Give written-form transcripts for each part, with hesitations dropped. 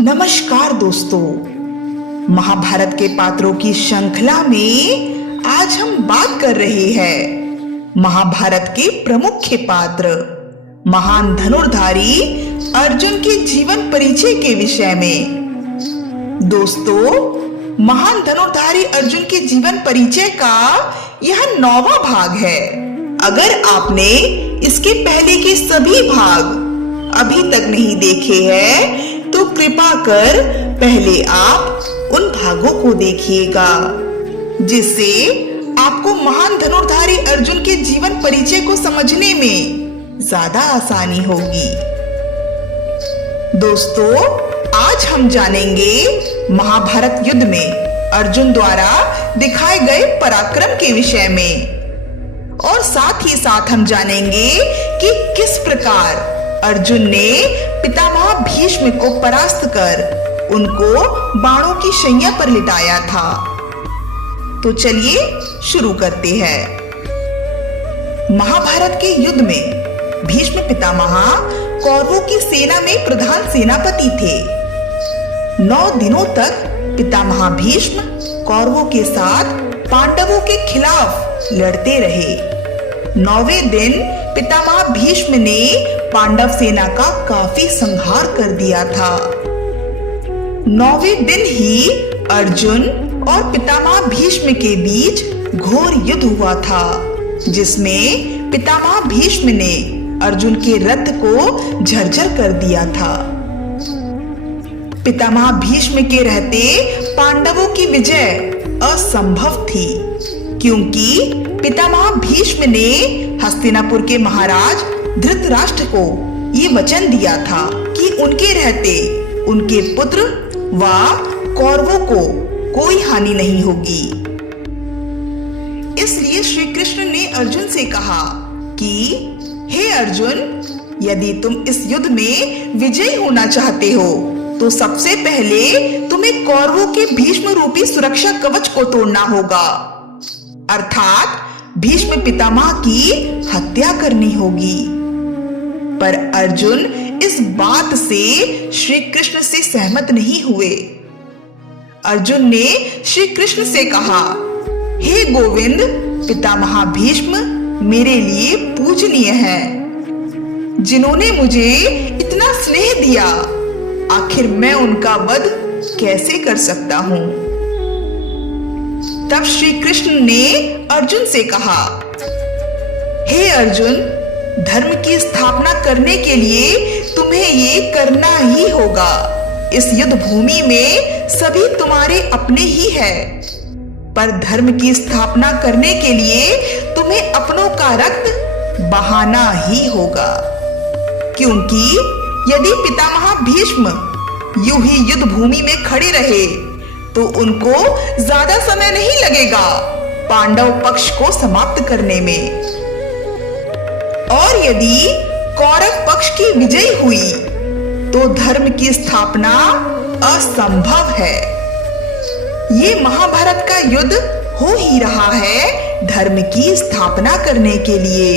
नमस्कार दोस्तों, महाभारत के पात्रों की श्रृंखला में आज हम बात कर रहे हैं महाभारत के प्रमुख पात्र महान धनुर्धारी अर्जुन के जीवन परिचय के विषय में। दोस्तों, महान धनुर्धारी अर्जुन के जीवन परिचय का यह 9वां भाग है। अगर आपने इसके पहले के सभी भाग अभी तक नहीं देखे हैं तो कृपा कर पहले आप उन भागों को देखिएगा, जिससे आपको महान धनुर्धारी अर्जुन के जीवन परिचय को समझने में ज्यादा आसानी होगी। दोस्तों, आज हम जानेंगे महाभारत युद्ध में अर्जुन द्वारा दिखाए गए पराक्रम के विषय में, और साथ ही साथ हम जानेंगे कि किस प्रकार अर्जुन ने पितामह भीष्म को परास्त कर उनको बाणों की शैया पर लिटाया था। तो चलिए शुरू करते हैं। महाभारत के युद्ध में भीष्म पितामह कौरवों की सेना में प्रधान सेनापति थे। 9 दिनों तक पितामह भीष्म कौरवों के साथ पांडवों के खिलाफ लड़ते रहे। 9वें दिन पितामह भीष्म ने पांडव सेना का काफी संहार कर दिया था। 9वें दिन ही अर्जुन और पितामह भीष्म के बीच घोर युद्ध हुआ था, जिसमें पितामह भीष्म ने अर्जुन के रथ को झरझर कर दिया था। पितामह भीष्म के रहते पांडवों की विजय असंभव थी, क्योंकि पितामह भीष्म ने हस्तिनापुर के महाराज धृतराष्ट्र को ये वचन दिया था कि उनके रहते उनके पुत्र व कौरवों को कोई हानि नहीं होगी। इसलिए श्री कृष्ण ने अर्जुन से कहा कि हे अर्जुन, यदि तुम इस युद्ध में विजयी होना चाहते हो तो सबसे पहले तुम्हें कौरवों के भीष्म रूपी सुरक्षा कवच को तोड़ना होगा, अर्थात भीष्म पितामह की हत्या करनी होगी। पर अर्जुन इस बात से श्री कृष्ण से सहमत नहीं हुए। अर्जुन ने श्री कृष्ण से कहा, हे गोविंद, पितामह भीष्म मेरे लिए पूजनीय हैं, जिन्होंने मुझे इतना स्नेह दिया, आखिर मैं उनका वध कैसे कर सकता हूं। तब श्री कृष्ण ने अर्जुन से कहा, हे अर्जुन, धर्म की स्थापना करने के लिए तुम्हें ये करना ही होगा। इस युद्ध भूमि में सभी तुम्हारे अपने ही हैं, पर धर्म की स्थापना करने के लिए तुम्हें अपनों का रक्त बहाना ही होगा, क्योंकि यदि पितामह भीष्म यूं ही युद्ध भूमि में खड़े रहे तो उनको ज्यादा समय नहीं लगेगा पांडव पक्ष को समाप्त करने में, और यदि कौरव पक्ष की विजय हुई तो धर्म की स्थापना असंभव है। ये महाभारत का युद्ध हो ही रहा है धर्म की स्थापना करने के लिए।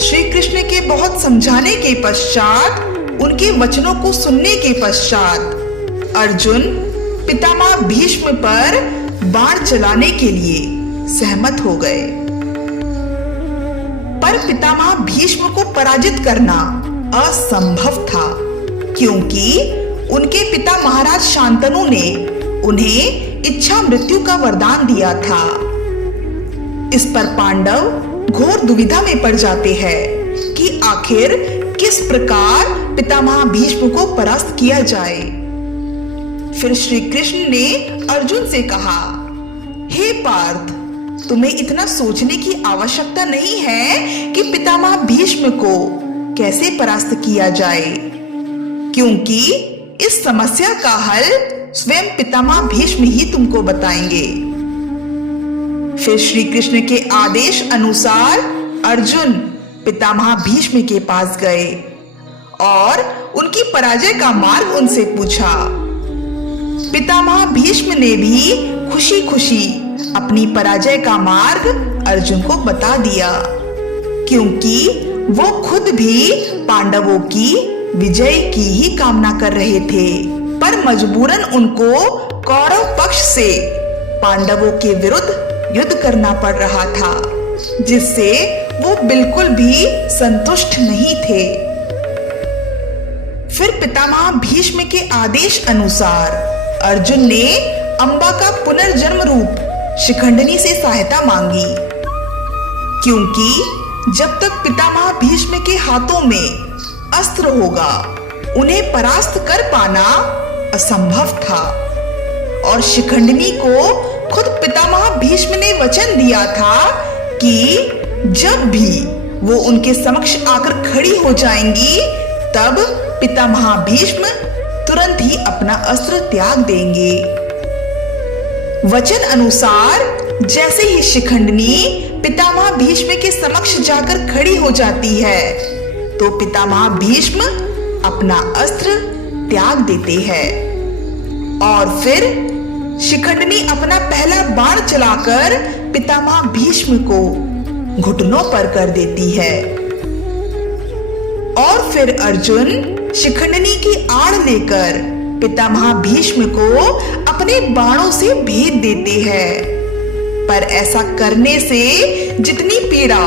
श्री कृष्ण के बहुत समझाने के पश्चात, उनके वचनों को सुनने के पश्चात अर्जुन पितामह भीष्म पर बाण चलाने के लिए सहमत हो गए। पर पितामह भीष्म को पराजित करना असंभव था, क्योंकि उनके पिता महाराज शांतनु ने उन्हें इच्छा मृत्यु का वरदान दिया था। इस पर पांडव घोर दुविधा में पड़ जाते हैं कि आखिर किस प्रकार पितामह भीष्म को परास्त किया जाए। फिर श्री कृष्ण ने अर्जुन से कहा, हे पार्थ, तुम्हें इतना सोचने की आवश्यकता नहीं है कि पितामह भीष्म को कैसे परास्त किया जाए, क्योंकि इस समस्या का हल स्वयं पितामह भीष्म ही तुमको बताएंगे। फिर श्री कृष्ण के आदेश अनुसार अर्जुन पितामह भीष्म के पास गए और उनकी पराजय का मार्ग उनसे पूछा। पितामह भीष्म ने भी खुशी खुशी अपनी पराजय का मार्ग अर्जुन को बता दिया, क्योंकि वो खुद भी पांडवों की विजय की ही कामना कर रहे थे, पर मजबूरन उनको कौरव पक्ष से पांडवों के विरुद्ध युद्ध करना पड़ रहा था, जिससे वो बिल्कुल भी संतुष्ट नहीं थे। फिर पितामह भीष्म के आदेश अनुसार अर्जुन ने अंबा का पुनर्जन्म रूप शिखंडिनी से सहायता मांगी, क्योंकि जब तक पितामह भीष्म के हाथों में अस्त्र होगा उन्हें परास्त कर पाना असंभव था। और शिखंडिनी को खुद पितामह भीष्म ने वचन दिया था कि जब भी वो उनके समक्ष आकर खड़ी हो जाएंगी तब पितामह भीष्म तुरंत ही अपना अस्त्र त्याग देंगे। वचन अनुसार जैसे ही शिखंडिनी पितामह भीष्म के समक्ष जाकर खड़ी हो जाती है तो पितामह भीष्म अपना अस्त्र त्याग देते हैं और फिर शिखंडिनी अपना पहला बाण चलाकर पितामह भीष्म को घुटनों पर कर देती है। और फिर अर्जुन शिखंडिनी की आड़ लेकर पितामह भीष्म को अपने बाणों से भेद देते हैं। पर ऐसा करने से जितनी पीड़ा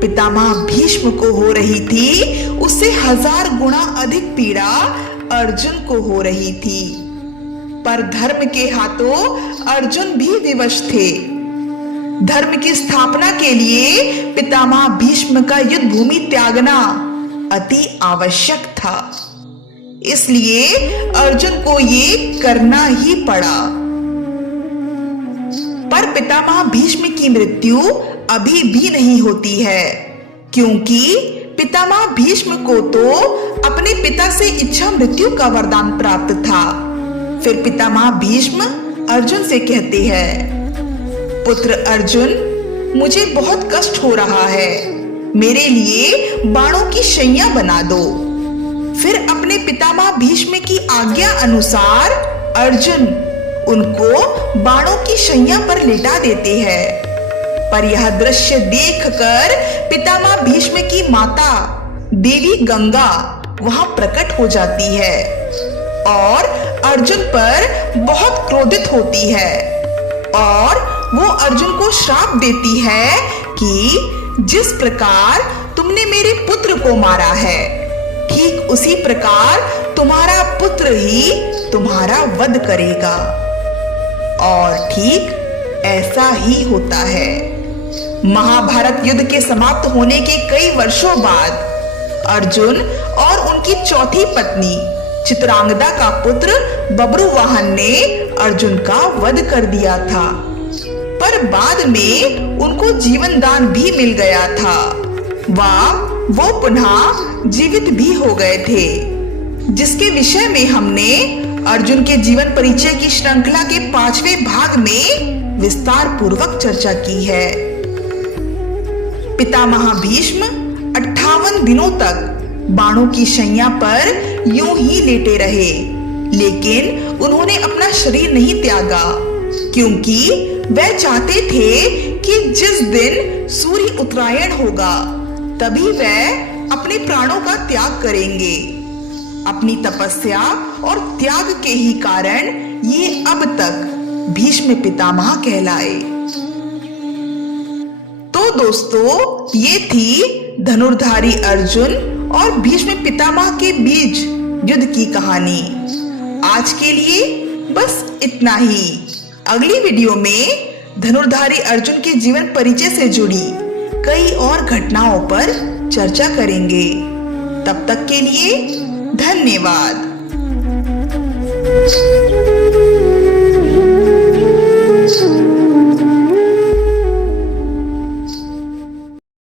पितामह भीष्म को हो रही थी उससे 1000 गुना अधिक पीड़ा अर्जुन को हो रही थी। पर धर्म के हाथों अर्जुन भी विवश थे। धर्म की स्थापना के लिए पितामह भीष्म का युद्ध भूमि त्यागना अति आवश्यक था, इसलिए अर्जुन को ये करना ही पड़ा। पर पितामह भीष्म की मृत्यु अभी भी नहीं होती है, क्योंकि पितामह भीष्म को तो अपने पिता से इच्छा मृत्यु का वरदान प्राप्त था। फिर पितामह भीष्म अर्जुन से कहते हैं, पुत्र अर्जुन, मुझे बहुत कष्ट हो रहा है, मेरे लिए बाणों की शैया बना दो। फिर अपने पितामह भीष्म की आज्ञा अनुसार अर्जुन उनको बाणों की शैया पर लेटा देते हैं। पर यह दृश्य देखकर पितामह भीष्म की माता देवी गंगा वहां प्रकट हो जाती है और अर्जुन पर बहुत क्रोधित होती है और वो अर्जुन को श्राप देती है कि जिस प्रकार तुमने मेरे पुत्र को मारा है, ठीक उसी प्रकार तुम्हारा पुत्र ही तुम्हारा वध करेगा। और ठीक ऐसा ही होता है। महाभारत युद्ध के समाप्त होने के कई वर्षों बाद अर्जुन और उनकी चौथी पत्नी चित्रांगदा का पुत्र बब्रुवाहन ने अर्जुन का वध कर दिया था, पर बाद में उनको जीवन दान भी मिल गया था। वो पुनः जीवित भी हो गए थे, जिसके विषय में हमने अर्जुन के जीवन परिचय की श्रृंखला के 5वें भाग में विस्तार पूर्वक चर्चा की है। पितामह भीष्म 58 दिनों तक बाणों की शैया पर यूं ही लेटे रहे, लेकिन उन्होंने अपना शरीर नहीं त्यागा, क्योंकि वह चाहते थे कि जिस दिन सूर्य उत्तरायण होगा तभी वह अपने प्राणों का त्याग करेंगे। अपनी तपस्या और त्याग के ही कारण ये अब तक भीष्म पितामह कहलाए। तो दोस्तों, ये थी धनुर्धारी अर्जुन और भीष्म पितामह के बीच युद्ध की कहानी। आज के लिए बस इतना ही। अगली वीडियो में धनुर्धारी अर्जुन के जीवन परिचय से जुड़ी कई और घटनाओं पर चर्चा करेंगे। तब तक के लिए धन्यवाद।